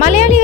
മലയാളികളുടെ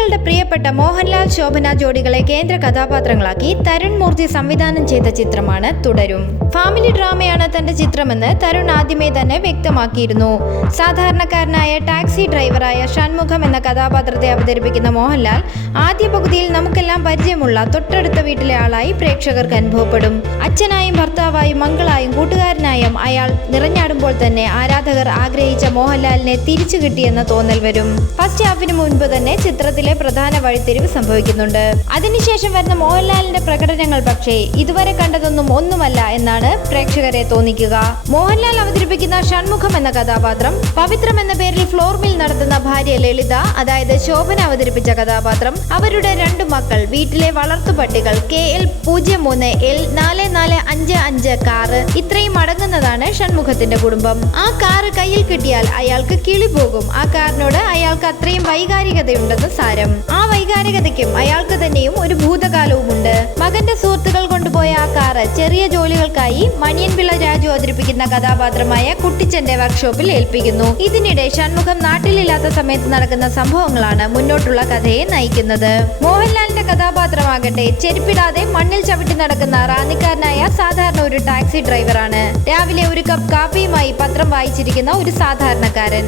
പ്രിയപ്പെട്ട മോഹൻലാൽ ശോഭന ജോഡികളെ കേന്ദ്ര കഥാപാത്രങ്ങളാക്കി തരുൺ മൂർത്തി സംവിധാനം ചെയ്ത ചിത്രമാണ് തുടരും. ഫാമിലി ഡ്രാമയാണ് തന്റെ ചിത്രമെന്ന് തരുൺ ആദ്യമേ തന്നെ വ്യക്തമാക്കിയിരുന്നു. സാധാരണക്കാരനായ ടാക്സി ഡ്രൈവറായ ഷൺമുഖം എന്ന കഥാപാത്രത്തെ അവതരിപ്പിക്കുന്ന മോഹൻലാൽ ആദ്യ പകുതിയിൽ നമുക്കെല്ലാം പരിചയമുള്ള തൊട്ടടുത്ത വീട്ടിലെ ആളായി പ്രേക്ഷകർക്ക് അനുഭവപ്പെടും. അച്ഛനായും ഭർത്താവായും മംഗളായും കൂട്ടുകാരനായും അയാൾ നിറഞ്ഞാടുമ്പോൾ തന്നെ ആരാധകർ ആഗ്രഹിച്ച മോഹൻലാലിനെ തിരിച്ചു കിട്ടിയെന്ന തോന്നൽ വരും. ഫസ്റ്റ് ഹാഫിന് മുൻപ് തന്നെ ചിത്രത്തിലെ പ്രധാന വഴിത്തിരിവ് സംഭവിക്കുന്നുണ്ട്. അതിനുശേഷം വരുന്ന മോഹൻലാലിന്റെ പ്രകടനങ്ങൾ പക്ഷേ ഇതുവരെ കണ്ടതൊന്നും ഒന്നുമല്ല എന്നാണ് പ്രേക്ഷകരെ തോന്നിക്കുക. മോഹൻലാൽ അവതരിപ്പിക്കുന്ന ഷൺമുഖം എന്ന കഥാപാത്രം പവിത്രം എന്ന പേരിൽ ഫ്ലോർ മിൽ നടത്തുന്ന ഭാര്യ ലളിത അതായത് ശോഭന അവതരിപ്പിച്ച കഥാപാത്രം അവരുടെ രണ്ടു മക്കൾ വീട്ടിലെ വളർത്തുപട്ടികൾ കെ എൽ പൂജ്യം മൂന്ന് എൽ നാല് നാല് അഞ്ച് അഞ്ച് കാറ്. ഇത്രയും അടങ്ങുന്നതാണ് ഷൺമുഖത്തിന്റെ കുടുംബം. ആ കാറ് കയ്യിൽ കിട്ടിയാൽ അയാൾക്ക് കിളി പോകും. ആ കാറിനോട് അയാൾക്ക് അത്രയും വൈകാരികതയുണ്ടെന്ന് സാരം. ആ വൈകാരികതയ്ക്കും അയാൾക്ക് തന്നെയും ഒരു ഭൂതകാലവുമുണ്ട്. മകന്റെ സുഹൃത്തുക്കൾ കൊണ്ടുപോയ ആ കാറ് ചെറിയ ജോലികൾക്കായി മണിയൻപിള്ള രാജു അവതരിപ്പിക്കുന്ന കഥാപാത്രമായ കുട്ടിച്ചന്റെ വർക്ക്ഷോപ്പിൽ ഏൽപ്പിക്കുന്നു. ഇതിനിടെ ഷൺമുഖം നാട്ടിലില്ലാത്ത സമയത്ത് നടക്കുന്ന സംഭവങ്ങളാണ് മുന്നോട്ടുള്ള കഥയെ നയിക്കുന്നത്. മോഹൻലാലിന്റെ കഥാപാത്രമാകട്ടെ ചെരുപ്പിടാതെ മണ്ണിൽ ചവിട്ടി നടക്കുന്ന റാന്നിക്കാരനായ സാധാരണ ഒരു ടാക്സി ഡ്രൈവറാണ്. രാവിലെ ഒരു കപ്പ് കാപ്പിയുമായി പത്രം വായിച്ചിരിക്കുന്ന ഒരു സാധാരണക്കാരൻ.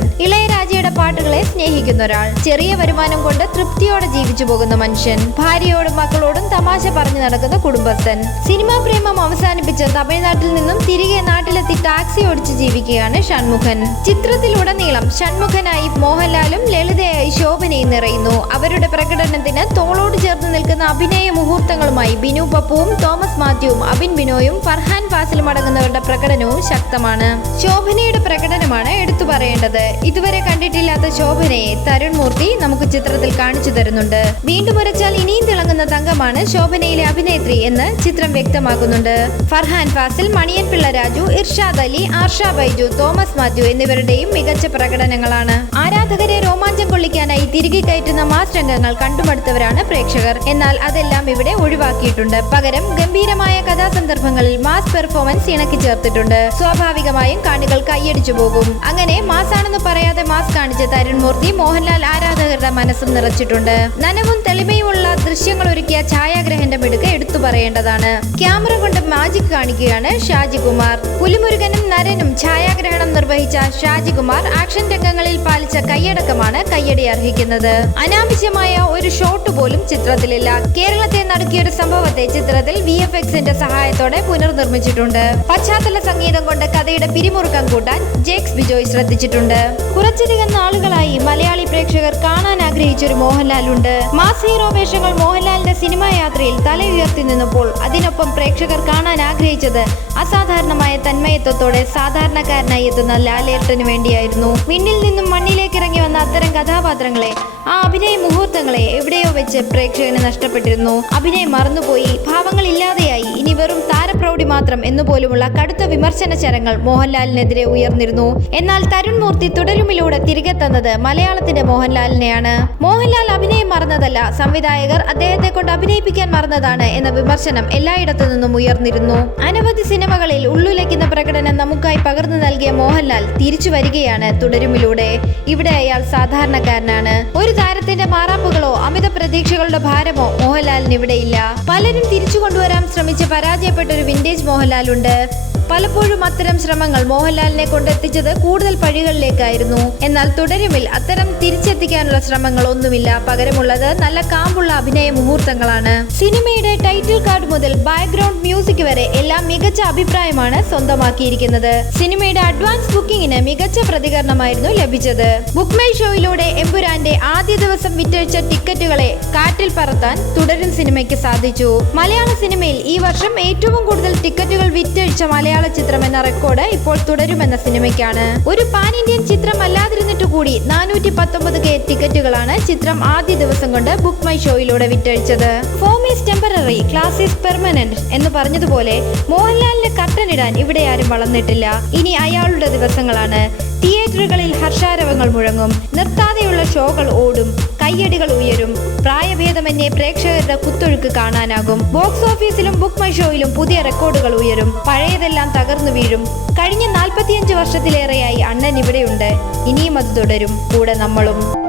ഇളയരാജയുടെ പാട്ടുകളെ സ്നേഹിക്കുന്ന ഒരാൾ ചെറിയ വരുമാനം കൊണ്ട് തൃപ്തിയോടെ ജീവിച്ചു പോകുന്ന മനുഷ്യൻ. ഭാര്യയോടും മക്കളോടും തമാശ പറഞ്ഞു നടക്കുന്ന കുടുംബസ്ഥൻ. സിനിമാ പ്രേമം അവസാനിപ്പിച്ച് തമിഴ്നാട്ടിൽ നിന്നും തിരികെ നാട്ടിലെത്തി ടാക്സി ഓടിച്ച് ജീവിക്കുകയാണ് ഷൺമുഖൻ. ചിത്രത്തിലുടനീളം ഷൺമുഖനായി മോഹൻലാലും ലളിതയായി ശോഭനയും നിറയുന്നു. അവരുടെ പ്രകടനത്തിന് തോളോട് ചേർന്ന് നിൽക്കുന്ന അഭിനയ മുഹൂർത്തങ്ങളുമായി ബിനു പപ്പുവും തോമസ് മാത്യുവും അബിൻ ബിനോയും ഫർഹാൻ ഫാസിലും അടങ്ങുന്നവരുടെ പ്രകടനവും ശക്തമാണ്. ശോഭനയുടെ പ്രകടനമാണ് എടുത്തു പറയേണ്ടത്. ഇതുവരെ കണ്ടിട്ടില്ലാത്ത ശോഭനയെ തരുൺ മൂർത്തി നമുക്ക് ചിത്രത്തിൽ കാണിച്ചു തരുന്നുണ്ട്. വീണ്ടും ഉരച്ചാൽ ഇനിയും തിളങ്ങുന്ന തങ്കമാണ് ശോഭനയിലെ അഭിനേത്രി എന്ന് ചിത്രം വ്യക്തമാക്കുന്നുണ്ട്. ഫർഹാൻ ഫാസിൽ മണിയൻ പിള്ള രാജു ഇർഷാദ് അലി ആർഷ ബൈജു തോമസ് മാത്യു എന്നിവരുടെയും മികച്ച പ്രകടനങ്ങളാണ്. ആരാധകരെ രോമാഞ്ചം കൊള്ളിക്കാനായി തിരികെ കയറ്റുന്ന മാസ് രംഗങ്ങൾ കണ്ടുമടുത്തവരാണ് പ്രേക്ഷകർ. എന്നാൽ അതെല്ലാം ഇവിടെ ഒഴിവാക്കിയിട്ടുണ്ട്. പകരം ഗംഭീരമായ കഥാസന്ദർഭങ്ങളിൽ മാസ് പെർഫോമൻസ് ഇണക്കി ചേർത്തിട്ടുണ്ട്. സ്വാഭാവികമായും കാണികൾ കൈയടിച്ചു പോകും. അങ്ങനെ മാസാണെന്ന് പറയാതെ മാസ് കാണിച്ച തരുൺ മൂർത്തി മോഹൻലാൽ ആരാധകരുടെ മനസ്സും നിറച്ചിട്ടുണ്ട്. നനവും തെളിമയുമുള്ള ദൃശ്യങ്ങൾ ഒരുക്കിയ ഛായാഗ്രഹന്റെ മിടുക്ക് പറയേണ്ടതാണ്. ക്യാമറ കൊണ്ട് മാജിക് കാണിക്കുകയാണ് ഷാജികുമാർ. പുലിമുരുകനും നരനും ഛായാഗ്രഹണം നിർവഹിച്ച ഷാജികുമാർ ആക്ഷൻ രംഗങ്ങളിൽ പാലിച്ച കൈയടക്കമാണ് കയ്യടി അർഹിക്കുന്നത്. അനാവശ്യമായ ഒരു ഷോട്ട് പോലും ചിത്രത്തിലില്ല. കേരളത്തെ നടുക്കിയൊരു സംഭവത്തെ ചിത്രത്തിൽ വി എഫ് എക്സിന്റെ സഹായത്തോടെ പുനർനിർമ്മിച്ചിട്ടുണ്ട്. പശ്ചാത്തല സംഗീതം കൊണ്ട് കഥയുടെ പിരിമുറുക്കം കൂട്ടാൻ ജേക്സ് ബിജോയ് ശ്രദ്ധിച്ചിട്ടുണ്ട്. കുറച്ചധികം നാളുകളായി മലയാളി പ്രേക്ഷകർ കാണാൻ ആഗ്രഹിച്ചൊരു മോഹൻലാൽ ഉണ്ട്. മാസ് ഹീറോ വേഷങ്ങൾ മോഹൻലാലിന്റെ സിനിമാ യാത്രയിൽ തല ഉയർത്തി നിന്നപ്പോൾ അതിനൊപ്പം പ്രേക്ഷകർ കാണാൻ ആഗ്രഹിച്ചത് അസാധാരണമായ തന്മയത്വത്തോടെ സാധാരണക്കാരനായി എത്തുന്ന ലാലേട്ടന് വേണ്ടിയായിരുന്നു. മിന്നിൽ നിന്നും മണ്ണിലേക്ക് ഇറങ്ങി വന്ന അത്തരം കഥാപാത്രങ്ങളെ ആ അഭിനയ മുഹൂർത്തങ്ങളെ എവിടെയോ വെച്ച് പ്രേക്ഷകന് നഷ്ടപ്പെട്ടിരുന്നു. അഭിനയം മറന്നുപോയി ഭാവങ്ങൾ ഇല്ലാതെയായി ഇനി വെറും താരപ്രൗഢി മാത്രം എന്നുപോലുമുള്ള കടുത്ത വിമർശന ചരങ്ങൾ മോഹൻലാലിനെതിരെ ഉയർന്നിരുന്നു. എന്നാൽ തരുൺ മൂർത്തി തുടരുമിലൂടെ തിരികെ തന്നത് മലയാളത്തിന്റെ മോഹൻലാലിനെയാണ്. മോഹൻലാൽ അഭിനയം മറന്നതല്ല സംവിധായകർ അദ്ദേഹത്തെ കൊണ്ട് അഭിനയിപ്പിക്കാൻ മറന്നതാണ് എന്ന വിമർശനം എല്ലായിടത്തു നിന്നും ഉയർന്നിരുന്നു. അനവധി സിനിമകളിൽ ഉള്ളുലയ്ക്കുന്ന പ്രകടനം നമുക്കായി പകർന്നു നൽകിയ മോഹൻലാൽ തിരിച്ചു വരികയാണ് തുടരുമിലൂടെ. ഇവിടെ അയാൾ സാധാരണക്കാരനാണ്. ഒരു താരത്തിന്റെ മാറാപ്പുകളോ അമിത പ്രതീക്ഷകളുടെ ഭാരമോ മോഹൻലാലിന് ഇവിടെയില്ല പലരും തിരിച്ചു കൊണ്ടുവരാൻ ശ്രമിച്ച് പരാജയപ്പെട്ട ഒരു വിന്റേജ് മോഹൻലാൽ ഉണ്ട് പലപ്പോഴും അത്തരം ശ്രമങ്ങൾ മോഹൻലാലിനെ കൊണ്ടെത്തിച്ചത് കൂടുതൽ പഴികളിലേക്കായിരുന്നു. എന്നാൽ തുടരുമിൽ അത്തരം തിരിച്ചെത്തിക്കാനുള്ള ശ്രമങ്ങൾ ഒന്നുമില്ല. പകരമുള്ളത് നല്ല കാമ്പുള്ള അഭിനയ മുഹൂർത്തങ്ങളാണ്. സിനിമയുടെ ടൈറ്റിൽ കാർഡ് മുതൽ ബാക്ക്ഗ്രൗണ്ട് മ്യൂസിക് വരെ എല്ലാം മികച്ച അഭിപ്രായമാണ് സ്വന്തമാക്കിയിരിക്കുന്നത്. സിനിമയുടെ അഡ്വാൻസ് ബുക്കിംഗിന് മികച്ച പ്രതികരണമായിരുന്നു ലഭിച്ചത്. ബുക്ക് മൈ ഷോയിലൂടെ എമ്പുരാന്റെ ആദ്യ ദിവസം വിറ്റഴിച്ച ടിക്കറ്റുകളെ കാറ്റിൽ പറത്താൻ തുടരും സിനിമയ്ക്ക് സാധിച്ചു. മലയാള സിനിമയിൽ ഈ വർഷം ഏറ്റവും കൂടുതൽ ടിക്കറ്റുകൾ വിറ്റഴിച്ച മലയാള ചിത്രം എന്ന റെക്കോർഡ് ഇപ്പോൾ തുടരുമെന്ന സിനിമയ്ക്കാണ്. ഒരു പാൻ ഇന്ത്യൻ ചിത്രം അല്ലാതിരുന്നിട്ട് കൂടി നാനൂറ്റി പത്തൊമ്പത് കെ ടിക്കറ്റുകളാണ് ചിത്രം ആദ്യ ദിവസം കൊണ്ട് ബുക്ക് മൈ ഷോയിലൂടെ വിറ്റഴിച്ചത്. Form is temporary class is permanent എന്ന് പറഞ്ഞതുപോലെ മോഹൻലാലിന് കട്ടനിടാൻ ഇവിടെ ആരും വളർന്നിട്ടില്ല. ഇനി അയാളുടെ ദിവസങ്ങളാണ്. തിയേറ്ററുകളിൽ ഹർഷാരവങ്ങൾ മുഴങ്ങും. നിർത്താതെയുള്ള ഷോകൾ ഓടും. കയ്യടികൾ ഉയരും. പ്രായഭേദമന്യേ പ്രേക്ഷകരുടെ കുത്തൊഴുക്ക് കാണാനാകും. ബോക്സ് ഓഫീസിലും ബുക്ക് മൈ ഷോയിലും പുതിയ റെക്കോർഡുകൾ ഉയരും. പഴയതെല്ലാം തകർന്നു വീഴും. കഴിഞ്ഞ നാൽപ്പത്തിയഞ്ച് വർഷത്തിലേറെയായി അണ്ണൻ ഇവിടെയുണ്ട്. ഇനിയും അത് തുടരും. കൂടെ നമ്മളും.